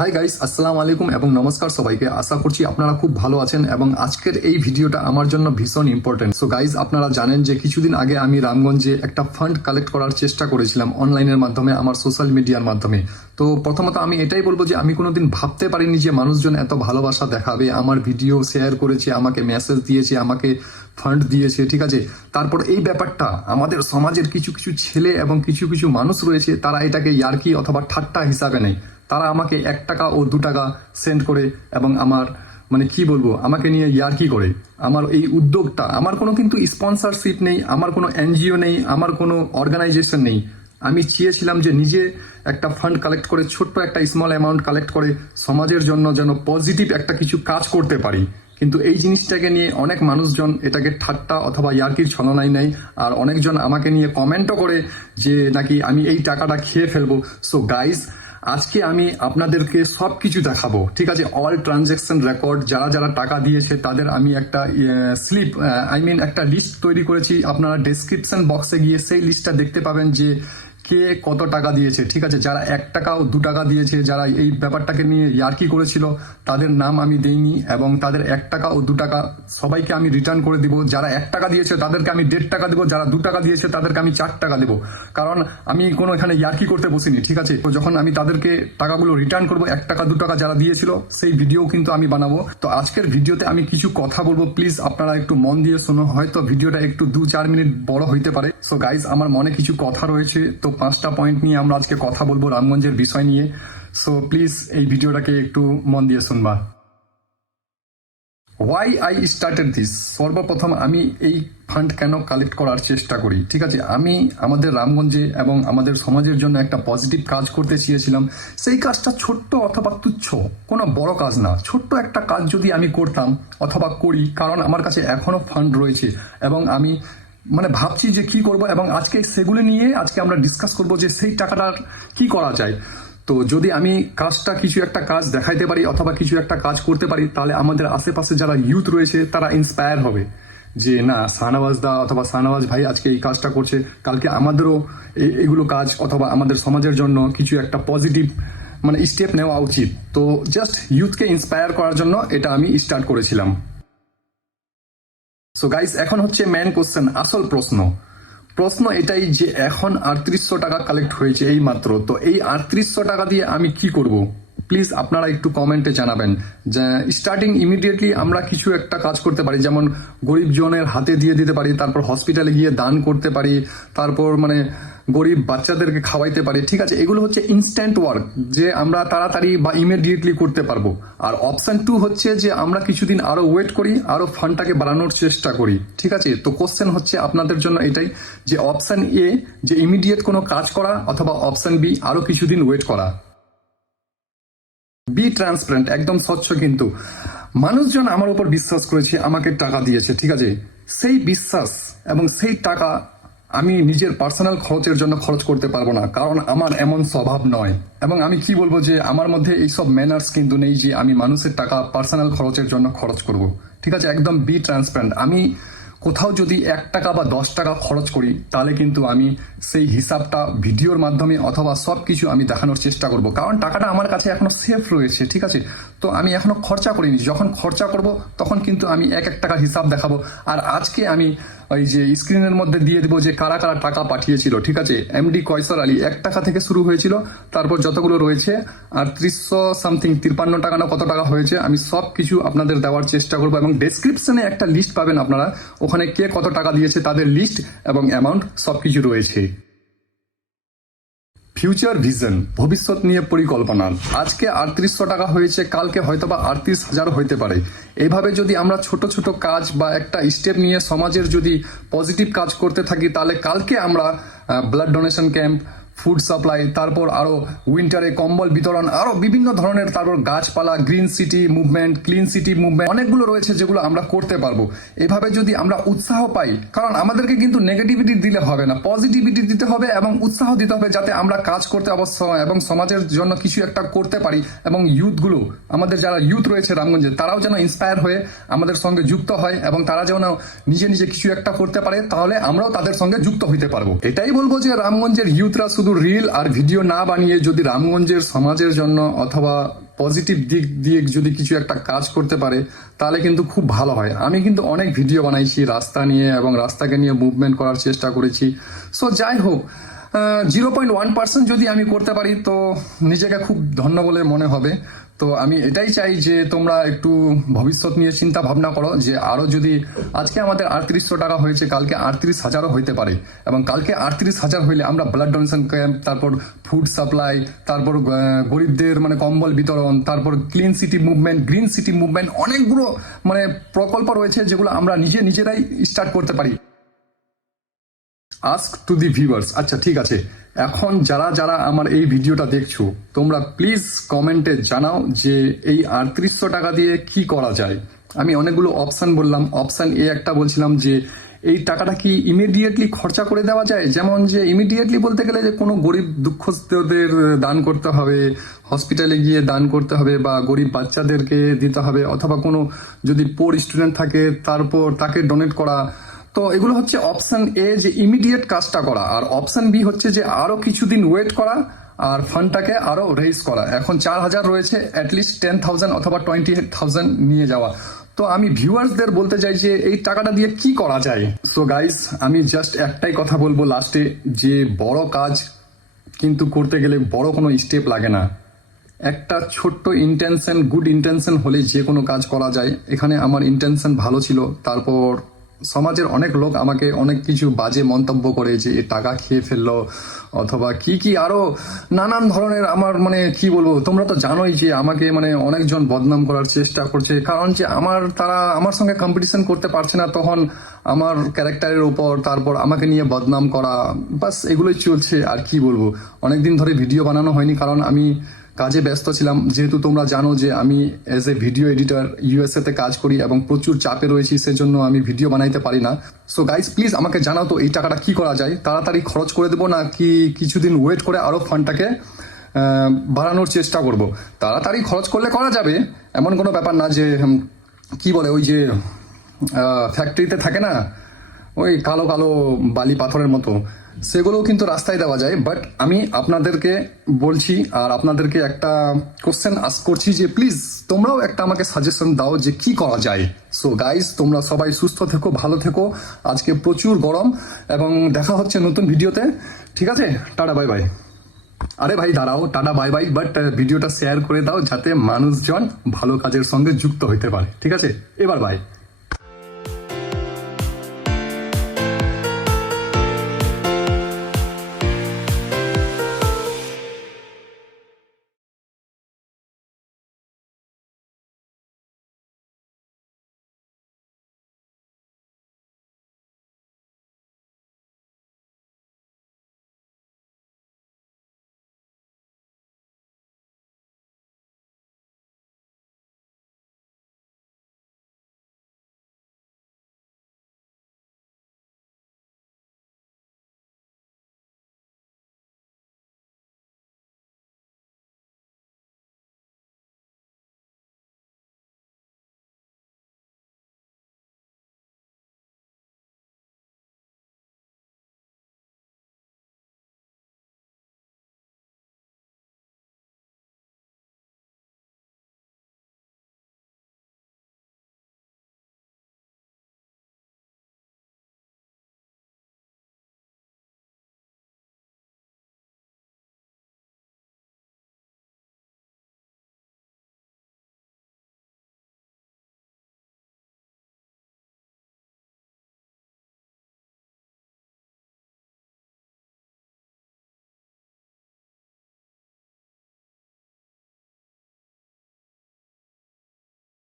Hi guys, আসসালামু আলাইকুম এবং নমস্কার সবাইকে। আশা করছি আপনারা খুব ভালো আছেন এবং আজকের এই ভিডিওটা আমার জন্য ভীষণ ইম্পর্টেন্ট। সো গাইস, আপনারা জানেন যে কিছুদিন আগে আমি রামগঞ্জে একটা ফান্ড কালেক্ট করার চেষ্টা করেছিলাম অনলাইনের মাধ্যমে, আমার সোশ্যাল মিডিয়ার মাধ্যমে। তো প্রথমত আমি এটাই বলবো যে আমি কোনোদিন ভাবতে পারিনি যে মানুষজন এত ভালোবাসা দেখাবে, আমার ভিডিও শেয়ার করেছে, আমাকে মেসেজ দিয়েছে, আমাকে ফান্ড দিয়েছে, ঠিক আছে। তারপর এই ব্যাপারটা আমাদের সমাজের কিছু কিছু ছেলে এবং কিছু কিছু মানুষ রয়েছে, তারা এটাকে ইয়ার্কি অথবা ঠাট্টা হিসাবে নেয়। তারা আমাকে 1 টাকা ও 2 টাকা সেন্ড করে এবং আমার কি বলবো, আমাকে নিয়ে ইয়ার্কি করে। আমার এই উদ্যোগটা, আমার কোনো কিন্তু স্পন্সরশিপ নেই, আমার কোনো এনজিও নেই, আমার কোনো অর্গানাইজেশন নেই। আমি চেয়েছিলাম যে নিজে একটা ফান্ড কালেক্ট করে, ছোট্ট একটা স্মল অ্যামাউন্ট কালেক্ট করে সমাজের জন্য যেন পজিটিভ একটা কিছু কাজ করতে পারি। কিন্তু এই জিনিসটাকে নিয়ে অনেক মানুষজন এটাকে ঠাট্টা অথবা ইয়ার্কির ছলনায় নেয়, আর অনেকজন আমাকে নিয়ে কমেন্টও করে যে নাকি আমি এই টাকাটা খেয়ে ফেলবো। সো গাইজ, আজকে আমি আপনাদেরকে সবকিছু দেখাবো, ঠিক আছে। অল ট্রানজেকশন রেকর্ড, যারা যারা টাকা দিয়েছে তাদের আমি একটা স্লিপ একটা লিস্ট তৈরি করেছি। আপনারা ডেসক্রিপশন বক্সে গিয়ে সেই লিস্টটা দেখতে পাবেন যে কে কত টাকা দিয়েছে, ঠিক আছে। যারা 1 টাকা ও 2 টাকা দিয়েছে, যারা এই ব্যাপারটাকে নিয়ে ইয়ার্কি করেছিল, তাদের নাম আমি দেইনি এবং তাদের 1 টাকা ও 2 টাকা সবাইকে আমি রিটার্ন করে দিব। যারা 1 টাকা দিয়েছে তাদেরকে আমি 1.5 টাকা দেবো, যারা 2 টাকা দিয়েছে তাদেরকে আমি 4 টাকা দেবো। কারণ আমি কোনো এখানে ইয়ার্কি করতে বসিনি, ঠিক আছে। তো যখন আমি তাদেরকে টাকাগুলো রিটার্ন করবো, 1 টাকা 2 টাকা যারা দিয়েছিল, সেই ভিডিও কিন্তু আমি বানাবো। তো আজকের ভিডিওতে আমি কিছু কথা বলবো, প্লিজ আপনারা একটু মন দিয়ে শোনো। হয়তো ভিডিওটা একটু 2-4 মিনিট বড় হইতে পারে। সো গাইজ, আমার মনে কিছু কথা রয়েছে, তো 5টা পয়েন্ট নিয়ে আমরা আজকে কথা বলবো রামগঞ্জের বিষয় নিয়ে। সো প্লিজ এই ভিডিওটাকে একটু মন দিয়ে শুনবা। Why I started this. সর্বপ্রথম আমি এই ফান্ড কেন কালেক্ট করার চেষ্টা করি, ঠিক আছে। আমি আমাদের রামগঞ্জে এবং আমাদের সমাজের জন্য একটা পজিটিভ কাজ করতে চেয়েছিলাম। সেই কাজটা ছোট্ট অথবা তুচ্ছ, কোনো বড় কাজ না, ছোট্ট একটা কাজ যদি আমি করতাম অথবা করি, কারণ আমার কাছে এখনো ফান্ড রয়েছে এবং আমি ভাবছি যে কি করব, এবং আজকে সেগুলো নিয়ে আজকে আমরা ডিসকাস করব যে সেই টাকাটার কি করা যায়। তো যদি আমি কিছু একটা কাজ দেখাইতে পারি অথবা কিছু একটা কাজ করতে পারি, তাহলে আমাদের আশেপাশে যারা ইউথ রয়েছে তারা ইন্সপায়ার হবে যে না, শাহনওয়াজ দা অথবা শাহনওয়াজ ভাই আজকে এই কাজটা করছে, কালকে আমাদেরও এগুলো কাজ অথবা আমাদের সমাজের জন্য কিছু একটা পজিটিভ স্টেপ নেওয়া উচিত। তো জাস্ট ইউথকে ইন্সপায়ার করার জন্য এটা আমি স্টার্ট করেছিলাম। সো গাইস, এখন হচ্ছে মেন কোশ্চেন, আসল প্রশ্ন এটাই যে এখন 3800 টাকা কালেক্ট হয়েছে এই মাত্র। তো এই 3800 টাকা দিয়ে আমি কি করব, প্লিজ আপনারা একটু কমেন্টে জানাবেন। যে স্টার্টিং ইমিডিয়েটলি আমরা কিছু একটা কাজ করতে পারি, যেমন গরিব জনের হাতে দিয়ে দিতে পারি, তারপর হসপিটালে গিয়ে দান করতে পারি, তারপর গরিব বাচ্চাদেরকে খাওয়াইতে পারি, ঠিক আছে। এগুলো হচ্ছে ইনস্ট্যান্ট ওয়ার্ক, যে আমরা তাড়াতাড়ি বা ইমিডিয়েটলি করতে পারবো। আর অপশন 2 হচ্ছে যে আমরা কিছুদিন আরো ওয়েট করি, আরো ফান্ডটাকে বাড়ানোর চেষ্টা করি, ঠিক আছে। তো কোশ্চেন হচ্ছে আপনাদের জন্য এটাই যে অপশন এ যে ইমিডিয়েট কোনো কাজ করা, অথবা অপশন বি আরো কিছুদিন ওয়েট করা। বি ট্রান্সপারেন্ট, একদম স্বচ্ছ। কিন্তু মানুষজন আমার উপর বিশ্বাস করেছে, আমাকে টাকা দিয়েছে, ঠিক আছে। সেই বিশ্বাস এবং সেই টাকা আমি নিজের পার্সোনাল খরচের জন্য খরচ করতে পারবো না, কারণ আমার এমন স্বভাব নয়। এবং আমি কি বলবো যে আমার মধ্যে এইসব ম্যানার্স কিন্তু নেই যে আমি মানুষের টাকা পার্সোনাল খরচের জন্য খরচ করব, ঠিক আছে। একদম বি ট্রান্সপারেন্ট। আমি কোথাও যদি 1 টাকা বা 10 টাকা খরচ করি, তাহলে কিন্তু আমি সেই হিসাবটা ভিডিওর মাধ্যমে অথবা সবকিছু আমি দেখানোর চেষ্টা করব, কারণ টাকাটা আমার কাছে এখনো সেফ রয়েছে, ঠিক আছে। তো আমি এখনো খরচা করিনি, যখন খরচা করব তখন কিন্তু আমি 1-1 টাকার হিসাব দেখাবো। আর আজকে আমি ওই যে স্ক্রিনের মধ্যে দিয়ে দেবো যে কারা কারা টাকা পাঠিয়েছিল, ঠিক আছে। এমডি কয়সর আলী 1 টাকা থেকে শুরু হয়েছিল, তারপর যতগুলো রয়েছে আর 300 সামথিং 53 টাকা না কত টাকা হয়েছে, আমি সব কিছু আপনাদের দেওয়ার চেষ্টা করবো। এবং ডেসক্রিপশনে একটা লিস্ট পাবেন আপনারা, ওখানে কে কত টাকা দিয়েছে তাদের লিস্ট এবং অ্যামাউন্ট সবকিছু রয়েছে। ফিউচার ভিশন, ভবিষ্যৎ নিয়ে পরিকল্পনা। আজকে 3800 টাকা হয়েছে, কালকে হয়তোবা 38,000 হইতে পারে। এইভাবে যদি আমরা ছোট ছোট কাজ বা একটা স্টেপ নিয়ে সমাজের যদি পজিটিভ কাজ করতে থাকি, তাহলে কালকে আমরা blood donation camp, food supply, তারপর আরো উইন্টারে কম্বল বিতরণ, আরো বিভিন্ন ধরনের, তারপর গাছপালা, green city movement, clean city movement, অনেকগুলো রয়েছে যেগুলো আমরা করতে পারবো। এভাবে যদি আমরা উৎসাহ পাই, কারণ আমাদেরকে কিন্তু নেগেটিভিটি দিলে হবে না, পজিটিভিটি দিতে হবে এবং উৎসাহ দিতে হবে, যাতে আমরা কাজ করতে অবশ্যই এবং সমাজের জন্য কিছু একটা করতে পারি। এবং ইউথগুলো, আমাদের যারা ইউথ রয়েছে রামগঞ্জে, তারাও যেন ইন্সপায়ার হয়ে আমাদের সঙ্গে যুক্ত হয় এবং তারা যেন নিজে নিজে কিছু একটা করতে পারে, তাহলে আমরাও তাদের সঙ্গে যুক্ত হইতে পারবো। এটাই বলবো যে রামগঞ্জের ইউথরা শুধু রিল আর ভিডিও না বানিয়ে যদি রামগঞ্জের সমাজের জন্য অথবা পজিটিভ দিক দিয়ে যদি কিছু একটা কাজ করতে পারে তাহলে কিন্তু খুব ভালো হয়। আমি কিন্তু অনেক ভিডিও বানাইছি রাস্তা নিয়ে এবং রাস্তাকে নিয়ে মুভমেন্ট করার চেষ্টা করেছি। সো যাই হোক, 0.1% যদি আমি করতে পারি তো নিজেকে খুব ধন্য বলে মনে হবে। তো আমি এটাই চাই যে তোমরা একটু ভবিষ্যৎ নিয়ে চিন্তা ভাবনা করো যে আরো যদি আজকে আমাদের 3800 টাকা হয়েছে, কালকে 38,000ও হইতে পারে, এবং কালকে 38,000 হইলে আমরা ব্লাড ডোনেশন ক্যাম্প, তারপর ফুড সাপ্লাই, তারপর গরিবদের মানে কম্বল বিতরণ, তারপর clean city movement, green city movement, অনেকগুলো মানে প্রকল্প রয়েছে যেগুলো আমরা নিজেরাই স্টার্ট করতে পারি। Ask to the viewers. আচ্ছা ঠিক আছে, এখন যারা আমার এই ভিডিওটা দেখছো তোমরা প্লিজ কমেন্টে জানাও যে এই 3800 টাকা দিয়ে কি করা যায়। আমি অনেকগুলো অপশন বললাম। অপশন এ একটা বলছিলাম যে এই টাকাটা কি ইমিডিয়েটলি খরচা করে দেওয়া যায়, যেমন যে ইমিডিয়েটলি বলতে গেলে যে কোনো গরিব দুঃখদের দান করতে হবে, হসপিটালে গিয়ে দান করতে হবে, বা গরিব বাচ্চাদেরকে দিতে হবে, অথবা কোনো যদি পোর স্টুডেন্ট থাকে তারপর তাকে ডোনেট করা। তো এগুলো হচ্ছে অপশন এ যে ইমিডিয়েট কাজটা করা, আর অপশন বি হচ্ছে যে আরো কিছুদিন ওয়েট করা আর ফান্ডটাকে আরো রেইজ করা। এখন 4,000 রয়েছে, অ্যাটলিস্ট 10,000 অথবা 28,000 নিয়ে যাওয়া। তো আমি ভিউয়ার্সদের বলতে চাই যে এই টাকাটা দিয়ে কি করা যায়। সো গাইস, আমি জাস্ট একটাই কথা বলবো লাস্টে, যে বড় কাজ কিন্তু করতে গেলে বড় কোনো স্টেপ লাগে না। একটা ছোট্ট ইন্টেনশন, গুড ইন্টেনশন হলে যে কোনো কাজ করা যায়। এখানে আমার ইন্টেনশন ভালো ছিল, তারপর সমাজের অনেক লোক আমাকে অনেক কিছু বাজে মন্তব্য করে যে এ টাকা খেয়ে ফেললো, অথবা কি আরো নানান ধরনের আমার মানে কি বলবো, তোমরা তো জানোই যে আমাকে মানে অনেকজন বদনাম করার চেষ্টা করছে, কারণ যে তারা আমার সঙ্গে কম্পিটিশন করতে পারছে না, তখন আমার ক্যারেক্টারের উপর তারপর আমাকে নিয়ে বদনাম করা, বাস এগুলোই চলছে। আর কি বলবো, অনেকদিন ধরে ভিডিও বানানো হয়নি কারণ আমি কাজে ব্যস্ত ছিলাম। যেহেতু তোমরা জানো যে আমি as a video editor USA তে কাজ করি এবং প্রচুর চাপে রয়েছি, সেজন্য আমি ভিডিও বানাইতে পারি না। সো গাইস প্লিজ আমাকে জানাও তো এই টাকাটা কি করা যায়। তাড়াতাড়ি খরচ করে দেবো না কি কিছুদিন ওয়েট করে আরো ফান্ডটাকে বাড়ানোর চেষ্টা করব। তাড়াতাড়ি খরচ করলে করা যাবে, এমন কোনো ব্যাপার না যে কি বলে ওই যে ফ্যাক্টরিতে থাকে না ওই কালো কালো বালি পাথরের মতো, সেগুলোও কিন্তু রাস্তায় দেওয়া যায়। বাট আমি আপনাদেরকে বলছি আর আপনাদেরকে একটা কোশ্চেন আস্ক করছি যে প্লিজ তোমরাও একটা আমাকে সাজেশন দাও যে কি করা যায়। সো গাইস, তোমরা সবাই সুস্থ থেকো, ভালো থেকো। আজকে প্রচুর গরম, এবং দেখা হচ্ছে নতুন ভিডিওতে। ঠিক আছে, টাটা বাই বাই। আরে ভাই দাঁড়াও, টাটা বাই বাই, বাট ভিডিওটা শেয়ার করে দাও যাতে মানুষজন ভালো কাজের সঙ্গে যুক্ত হইতে পারে। ঠিক আছে, এবার বাই।